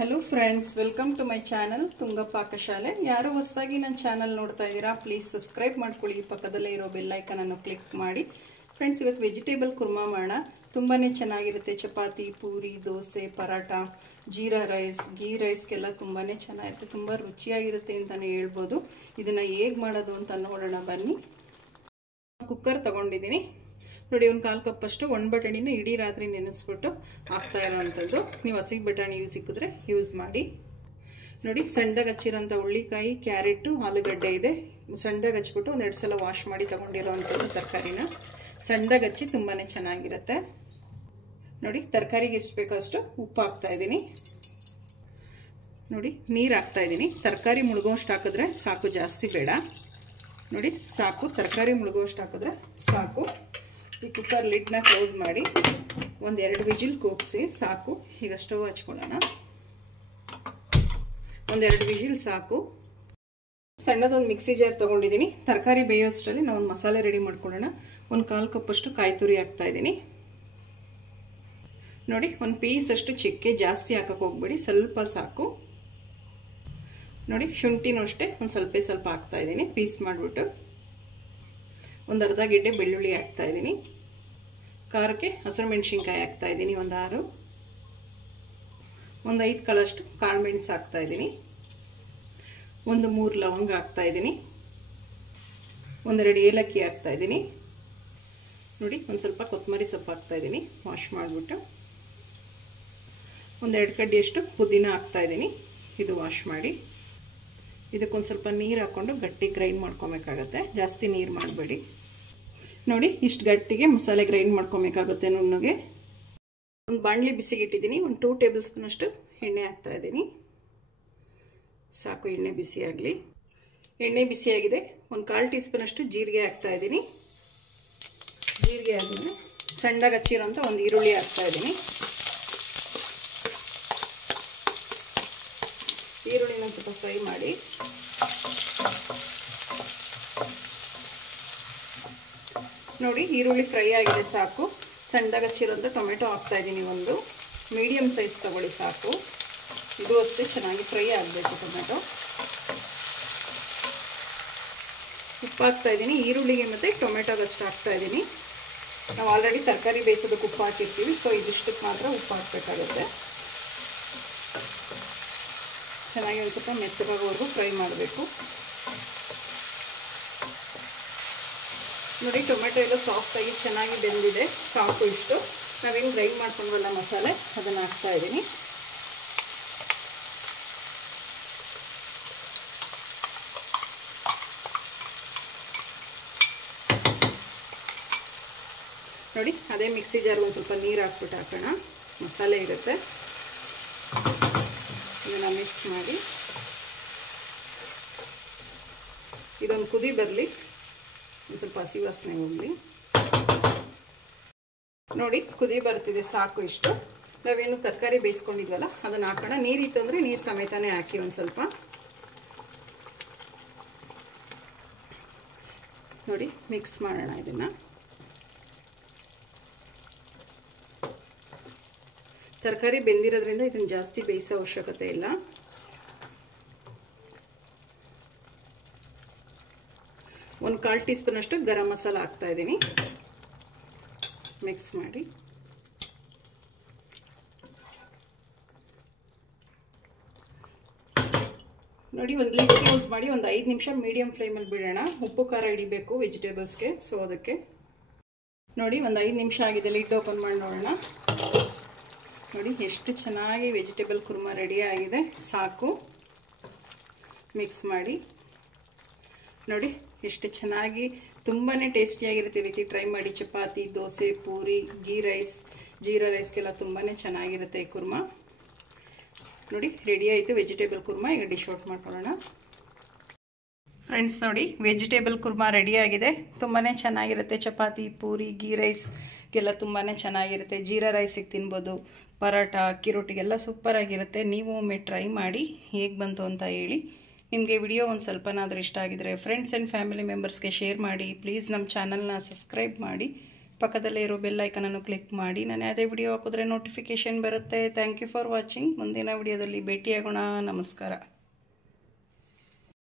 Hello friends, welcome to my channel Tunga Pakashale. ಯಾರು ಹೊಸದಾಗಿ ನನ್ನ ಚಾನಲ್ ನೋಡ್ತಾ ಇದ್ದೀರಾ, ಪ್ಲೀಸ್ ಸಬ್ಸ್ಕ್ರೈಬ್ ಮಾಡ್ಕೊಳ್ಳಿ. ಪಕ್ಕದಲ್ಲೇ ಇರೋ ಬೆಲ್ ಐಕಾನ್ ಅನ್ನು ಕ್ಲಿಕ್ ಮಾಡಿ. ಫ್ರೆಂಡ್ಸ್, ಇವತ್ತು ವೆಜಿಟೇಬಲ್ ಕುರ್ಮಾ ಮಾಡೋಣ. ತುಂಬಾನೇ ಚೆನ್ನಾಗಿರುತ್ತೆ. ಚಪಾತಿ, ಪೂರಿ, ದೋಸೆ, ಪರಾಟ, ಜೀರಾ ರೈಸ್, ಗೀ ರೈಸ್ಗೆಲ್ಲ ತುಂಬಾನೇ ಚೆನ್ನಾಗಿರುತ್ತೆ. ತುಂಬಾ ರುಚಿಯಾಗಿರುತ್ತೆ ಅಂತಾನೆ ಹೇಳ್ಬೋದು. ಇದನ್ನ ಹೇಗೆ ಮಾಡೋದು ಅಂತ ನೋಡೋಣ ಬನ್ನಿ. ಕುಕ್ಕರ್ ತಗೊಂಡಿದ್ದೀನಿ ನೋಡಿ. ಒಂದು 1/4 ಕಪ್ ಅಷ್ಟು ಒಣ ಬಟಾಣಿನ ಇಡೀ ರಾತ್ರಿ ನೆನೆಸ್ಬಿಟ್ಟು ಹಾಕ್ತಾ ಇರೋವಂಥದ್ದು. ನೀವು ಹಸಿ ಬಟಾಣಿ ಸಿಕ್ಕಿದ್ರೆ ಯೂಸ್ ಮಾಡಿ. ನೋಡಿ, ಸಣ್ಣದಾಗಿ ಹಚ್ಚಿರೋಂಥ ಹುಳ್ಳಿಕಾಯಿ, ಕ್ಯಾರೆಟು, ಆಲೂಗಡ್ಡೆ ಇದೆ. ಸಣ್ಣದಾಗಿ ಹಚ್ಬಿಟ್ಟು 1-2 ಸಲ ವಾಶ್ ಮಾಡಿ ತಗೊಂಡಿರೋವಂಥದ್ದು ತರಕಾರಿನ ಸಣ್ಣದಾಗಿ ಹಚ್ಚಿ ತುಂಬಾ ಚೆನ್ನಾಗಿರುತ್ತೆ. ನೋಡಿ, ತರಕಾರಿಗೆ ಎಷ್ಟು ಬೇಕೋ ಅಷ್ಟು ಉಪ್ಪು ಹಾಕ್ತಾ ಇದ್ದೀನಿ. ನೋಡಿ, ನೀರು ಹಾಕ್ತಾ ಇದ್ದೀನಿ. ತರಕಾರಿ ಮುಳುಗೋಷ್ಟು ಹಾಕಿದ್ರೆ ಸಾಕು, ಜಾಸ್ತಿ ಬೇಡ. ನೋಡಿ, ಸಾಕು. ತರಕಾರಿ ಮುಳುಗೋಷ್ಟು ಹಾಕಿದ್ರೆ ಸಾಕು. ಈ ಕುಕ್ಕರ್ ಲಿಡ್ನ ಕ್ಲೋಸ್ ಮಾಡಿ 1-2 ವಿಜಿಲ್ ಕೂಗಿಸಿ ಸಾಕು. ಈಗ ಸ್ಟವ್ ಹಚ್ಕೊಳ್ಳೋಣ. 1-2 ವಿಜಿಲ್ ಸಾಕು. ಸಣ್ಣದೊಂದು ಮಿಕ್ಸಿ ಜಾರ್ ತಗೊಂಡಿದ್ದೀನಿ. ತರಕಾರಿ ಬೇಯೋಷ್ಟರಲ್ಲಿ ನಾವು ಒಂದು ಮಸಾಲೆ ರೆಡಿ ಮಾಡ್ಕೊಳ್ಳೋಣ. 1/4 ಕಪ್ ಅಷ್ಟು ಕಾಯಿ ತುರಿ ಹಾಕ್ತಾ ಇದ್ದೀನಿ. ನೋಡಿ, 1 ಪೀಸ್ ಅಷ್ಟು ಚಕ್ಕೆ, ಜಾಸ್ತಿ ಹಾಕಕ್ಕೆ ಹೋಗ್ಬೇಡಿ, ಸ್ವಲ್ಪ ಸಾಕು. ನೋಡಿ, ಶುಂಠಿನೂ ಅಷ್ಟೇ ಒಂದು ಸ್ವಲ್ಪ ಹಾಕ್ತಾ ಇದ್ದೀನಿ, ಪೀಸ್ ಮಾಡಿಬಿಟ್ಟು. 1 ಅರ್ಧ ಗೆಡ್ಡೆ ಬೆಳ್ಳುಳ್ಳಿ ಹಾಕ್ತಾ ಇದ್ದೀನಿ. ಖಾರಕ್ಕೆ ಹಸಿರು ಮೆಣಸಿನ್ಕಾಯಿ ಹಾಕ್ತಾ ಇದ್ದೀನಿ, 6. 5 ಕಾಳಷ್ಟು ಕಾಳು ಮೆಣಸು ಹಾಕ್ತಾ ಇದ್ದೀನಿ. 3 ಲವಂಗ ಹಾಕ್ತಾ ಇದ್ದೀನಿ. 2 ಏಲಕ್ಕಿ ಹಾಕ್ತಾ ಇದ್ದೀನಿ. ನೋಡಿ, ಒಂದು ಸ್ವಲ್ಪ ಕೊತ್ತಂಬರಿ ಸೊಪ್ಪು ಹಾಕ್ತಾ ಇದ್ದೀನಿ, ವಾಶ್ ಮಾಡಿಬಿಟ್ಟು. 2 ಕಡ್ಡಿಯಷ್ಟು ಪುದೀನ ಹಾಕ್ತಾ ಇದ್ದೀನಿ, ಇದು ವಾಶ್ ಮಾಡಿ. ಇದಕ್ಕೊಂದು ಸ್ವಲ್ಪ ನೀರು ಹಾಕ್ಕೊಂಡು ಗಟ್ಟಿ ಗ್ರೈಂಡ್ ಮಾಡ್ಕೊಬೇಕಾಗತ್ತೆ, ಜಾಸ್ತಿ ನೀರು ಮಾಡಬೇಡಿ. ನೋಡಿ, ಇಷ್ಟು ಗಟ್ಟಿಗೆ ಮಸಾಲೆ ಗ್ರೈಂಡ್ ಮಾಡ್ಕೊಬೇಕಾಗುತ್ತೆ. ನುಣ್ಣಗೆ ಒಂದು ಬಾಣಲಿ ಬಿಸಿಗೆ ಇಟ್ಟಿದ್ದೀನಿ. 2 ಟೇಬಲ್ ಸ್ಪೂನ್ ಅಷ್ಟು ಎಣ್ಣೆ ಹಾಕ್ತಾ ಇದ್ದೀನಿ. ಸಾಕು, ಎಣ್ಣೆ ಬಿಸಿ ಆಗಲಿ. ಎಣ್ಣೆ ಬಿಸಿಯಾಗಿದೆ. 1/4 ಟೀ ಸ್ಪೂನ್ ಅಷ್ಟು ಜೀರಿಗೆ ಹಾಕ್ತಾ ಇದ್ದೀನಿ. ಜೀರಿಗೆ ಆದಮೇಲೆ ಸಣ್ಣದಾಗಿ ಹಚ್ಚಿರೋಂಥ 1 ಈರುಳ್ಳಿ ಹಾಕ್ತಾ ಇದ್ದೀನಿ. ಈರುಳ್ಳಿನ ಸ್ವಲ್ಪ ಫ್ರೈ ಮಾಡಿ. ನೋಡಿ, ಈರುಳ್ಳಿ ಫ್ರೈ ಆಗಿದೆ, ಸಾಕು. ಸಣ್ಣದಾಗಿ ಹಚ್ಚಿರೋಂಥ ಟೊಮೆಟೊ ಹಾಕ್ತಾ ಇದ್ದೀನಿ. 1 ಮೀಡಿಯಮ್ ಸೈಜ್ ತಗೊಳ್ಳಿ, ಸಾಕು. ಇದು ಅಷ್ಟೇ ಚೆನ್ನಾಗಿ ಫ್ರೈ ಆಗಬೇಕು ಟೊಮೆಟೊ. ಉಪ್ಪು ಹಾಕ್ತಾ ಇದ್ದೀನಿ. ಈರುಳ್ಳಿಗೆ ಮತ್ತು ಟೊಮೆಟೊಗಷ್ಟು ಹಾಕ್ತಾ ಇದ್ದೀನಿ. ನಾವು ಆಲ್ರೆಡಿ ತರಕಾರಿ ಬೇಯಿಸೋದಕ್ಕೆ ಉಪ್ಪು ಹಾಕಿರ್ತೀವಿ, ಸೊ ಇದಿಷ್ಟಕ್ಕೆ ಮಾತ್ರ ಉಪ್ಪು ಹಾಕಬೇಕಾಗುತ್ತೆ. ಚೆನ್ನಾಗಿ ಒಂದು ಸ್ವಲ್ಪ ಮೆತ್ತಗಾಗೋವರೆಗೂ ಫ್ರೈ ಮಾಡಬೇಕು. ನೋಡಿ, ಟೊಮೆಟೊ ಎಲ್ಲ ಸಾಫ್ಟಾಗಿ ಚೆನ್ನಾಗಿ ಬೆಂದಿದೆ, ಸಾಕು. ಇಷ್ಟು ನಾವೇನು ಗ್ರೈಂಡ್ ಮಾಡ್ಕೊಂಡ್ವಲ್ಲ ಮಸಾಲೆ, ಅದನ್ನು ಹಾಕ್ತಾ ಇದ್ದೀನಿ. ನೋಡಿ, ಅದೇ ಮಿಕ್ಸಿ ಜಾರ್ ಒಂದು ಸ್ವಲ್ಪ ನೀರು ಹಾಕ್ಬಿಟ್ಟು ಹಾಕೋಣ, ಮಸಾಲೆ ಇರುತ್ತೆ. ಇದನ್ನು ಮಿಕ್ಸ್ ಮಾಡಿ ಇದೊಂದು ಕುದಿ ಬರಲಿ, ಒಂದು ಸ್ವಲ್ಪ ಹಸಿ ವಾಸನೆ ಹೋಗಲಿ. ನೋಡಿ, ಕುದಿ ಬರ್ತಿದೆ, ಸಾಕು. ಇಷ್ಟು ನಾವೇನು ತರಕಾರಿ ಬೇಯಿಸ್ಕೊಂಡಿದ್ವಲ್ಲ ಅದನ್ನು ಹಾಕೋಣ. ನೀರಿತ್ತು ಅಂದರೆ ನೀರು ಸಮೇತನೇ ಹಾಕಿ ಒಂದು ಸ್ವಲ್ಪ. ನೋಡಿ, ಮಿಕ್ಸ್ ಮಾಡೋಣ ಇದನ್ನು. ತರಕಾರಿ ಬೆಂದಿರೋದ್ರಿಂದ ಇದನ್ನು ಜಾಸ್ತಿ ಬೇಯಿಸೋ ಅವಶ್ಯಕತೆ ಇಲ್ಲ. ಒಂದು 1/4 ಟೀ ಸ್ಪೂನ್ ಅಷ್ಟು ಗರಂ ಮಸಾಲ ಹಾಕ್ತಾ ಇದ್ದೀನಿ. ಮಿಕ್ಸ್ ಮಾಡಿ. ನೋಡಿ, ಒಂದು ಲಿಡ್ ಕ್ಲೋಸ್ ಮಾಡಿ ಒಂದು 5 ನಿಮಿಷ ಮೀಡಿಯಂ ಫ್ಲೇಮಲ್ಲಿ ಬಿಡೋಣ. ಉಪ್ಪು ಖಾರ ಹಿಡಿಬೇಕು ವೆಜಿಟೇಬಲ್ಸ್ಗೆ, ಸೊ ಅದಕ್ಕೆ. ನೋಡಿ, ಒಂದು 5 ನಿಮಿಷ ಆಗಿದೆ. ಲಿಡ್ ಓಪನ್ ಮಾಡಿ ನೋಡೋಣ. ನೋಡಿ, ಎಷ್ಟು ಚೆನ್ನಾಗಿ ವೆಜಿಟೇಬಲ್ ಕುರ್ಮಾ ರೆಡಿ ಆಗಿದೆ, ಸಾಕು. ಮಿಕ್ಸ್ ಮಾಡಿ. ನೋಡಿ, ಎಷ್ಟು ಚೆನ್ನಾಗಿ, ತುಂಬಾ ಟೇಸ್ಟಿಯಾಗಿರುತ್ತೆ. ರೀತಿ ಟ್ರೈ ಮಾಡಿ. ಚಪಾತಿ, ದೋಸೆ, ಪೂರಿ, ಗೀ ರೈಸ್, ಜೀರಾ ರೈಸ್ಗೆಲ್ಲ ತುಂಬಾ ಚೆನ್ನಾಗಿರುತ್ತೆ ಈ ಕುರ್ಮಾ. ನೋಡಿ, ರೆಡಿ ಆಯಿತು ವೆಜಿಟೇಬಲ್ ಕುರ್ಮಾ. ಈಗ ಡಿಶ್ ಔಟ್ ಮಾಡ್ಕೊಳ್ಳೋಣ. ಫ್ರೆಂಡ್ಸ್, ನೋಡಿ, ವೆಜಿಟೇಬಲ್ ಕುರ್ಮಾ ರೆಡಿ ಆಗಿದೆ. ತುಂಬಾ ಚೆನ್ನಾಗಿರುತ್ತೆ. ಚಪಾತಿ, ಪೂರಿ, ಗೀ ರೈಸ್ಗೆಲ್ಲ ತುಂಬಾ ಚೆನ್ನಾಗಿರುತ್ತೆ. ಜೀರಾ ರೈಸಿಗೆ ತಿನ್ಬೋದು, ಪರಾಟ, ಅಕ್ಕಿ ರೊಟ್ಟಿಗೆಲ್ಲ ಸೂಪರಾಗಿರುತ್ತೆ. ನೀವು ಒಮ್ಮೆ ಟ್ರೈ ಮಾಡಿ ಹೇಗೆ ಬಂತು ಅಂತ ಹೇಳಿ. ನಿಮಗೆ ವಿಡಿಯೋ ಒಂದು ಸ್ವಲ್ಪನಾದರೂ ಇಷ್ಟ ಆಗಿದ್ರೆ ಫ್ರೆಂಡ್ಸ್ ಆ್ಯಂಡ್ ಫ್ಯಾಮಿಲಿ ಮೆಂಬರ್ಸ್ಗೆ ಶೇರ್ ಮಾಡಿ. ಪ್ಲೀಸ್ ನಮ್ಮ ಚಾನಲ್ನ ಸಬ್ಸ್ಕ್ರೈಬ್ ಮಾಡಿ. ಪಕ್ಕದಲ್ಲೇ ಇರೋ ಬೆಲ್ ಐಕನನ್ನು ಕ್ಲಿಕ್ ಮಾಡಿ. ನಾನು ಯಾವುದೇ ವಿಡಿಯೋ ಹಾಕಿದ್ರೆ ನೋಟಿಫಿಕೇಷನ್ ಬರುತ್ತೆ. Thank you for watching. ಮುಂದಿನ ವಿಡಿಯೋದಲ್ಲಿ ಭೇಟಿಯಾಗೋಣ. ನಮಸ್ಕಾರ.